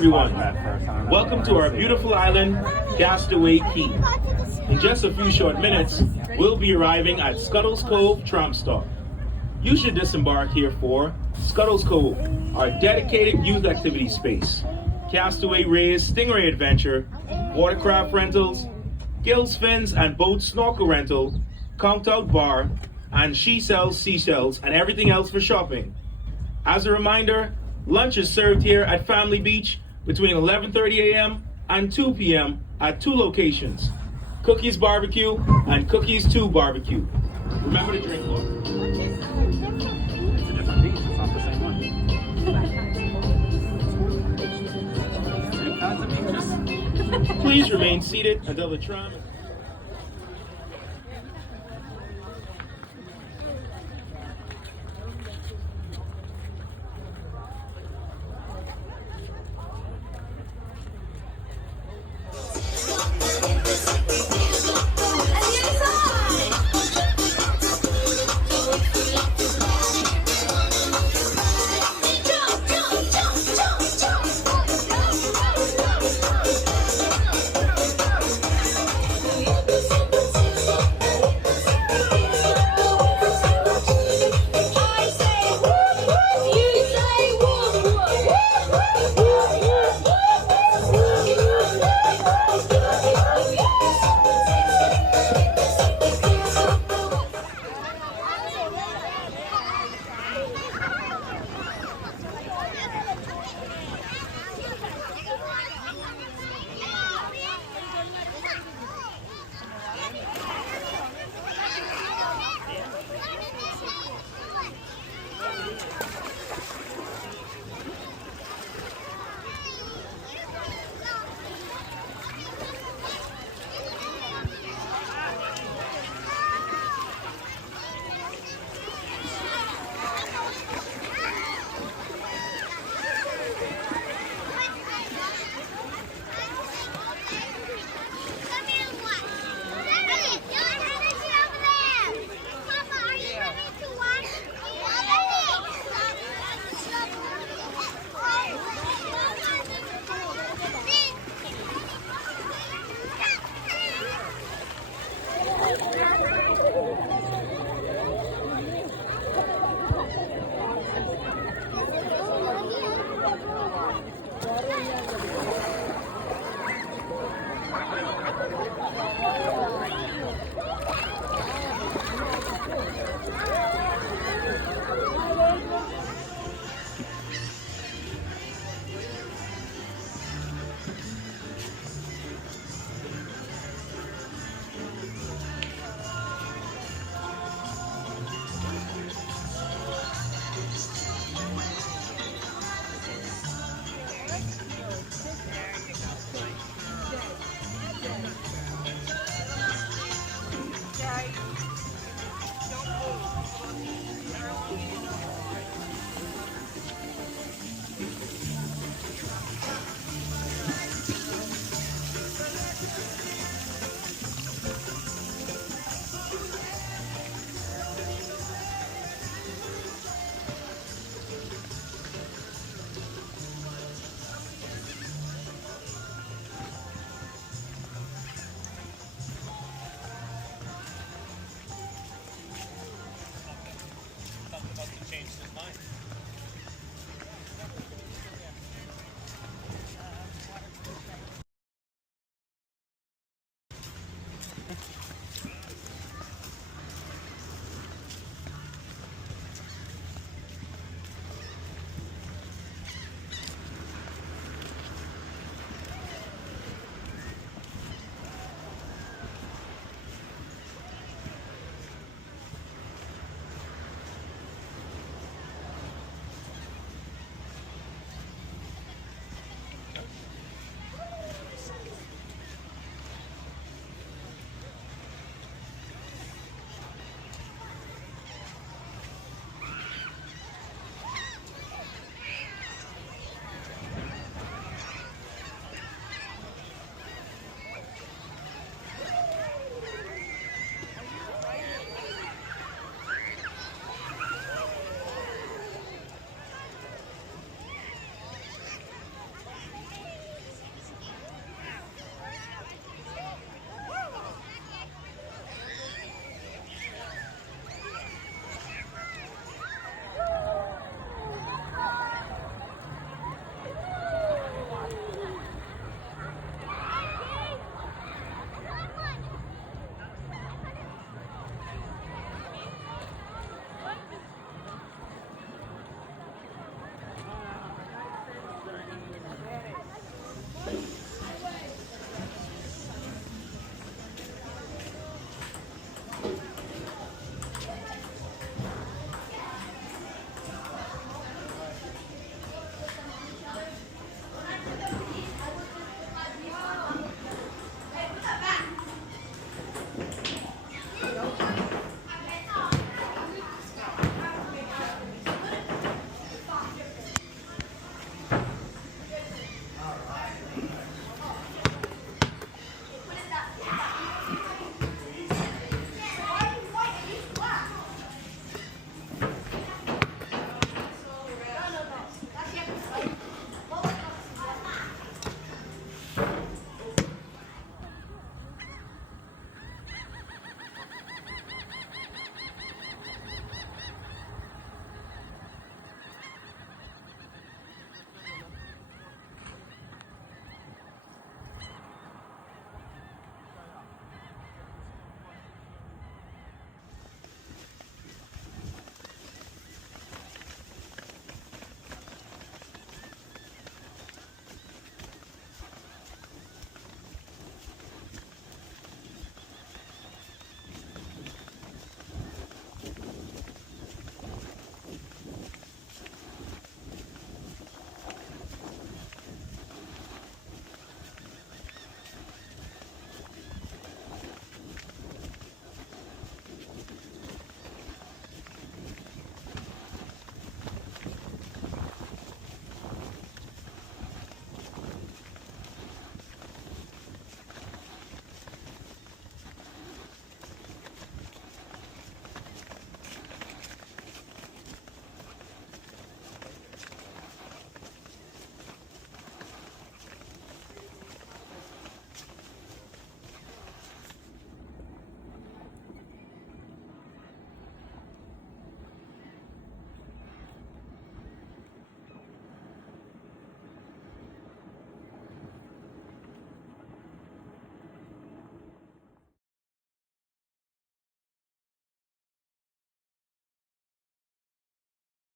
everyone. Welcome to our beautiful island, Castaway Cay. In just a few short minutes, we'll be arriving at Scuttle's Cove tram stop. You should disembark here for Scuttle's Cove, our dedicated youth activity space, castaway raised stingray adventure, watercraft rentals, gills fins and boat snorkel rental, conked out bar, and she sells seashells and everything else for shopping. As a reminder, lunch is served here at Family Beach between 11:30 a.m. and 2 p.m. at two locations, Cookies Barbecue and Cookies 2 Barbecue. Remember to drink water. It's a different beach, it's not the same one. Same kinds of beaches. Please remain seated until the tram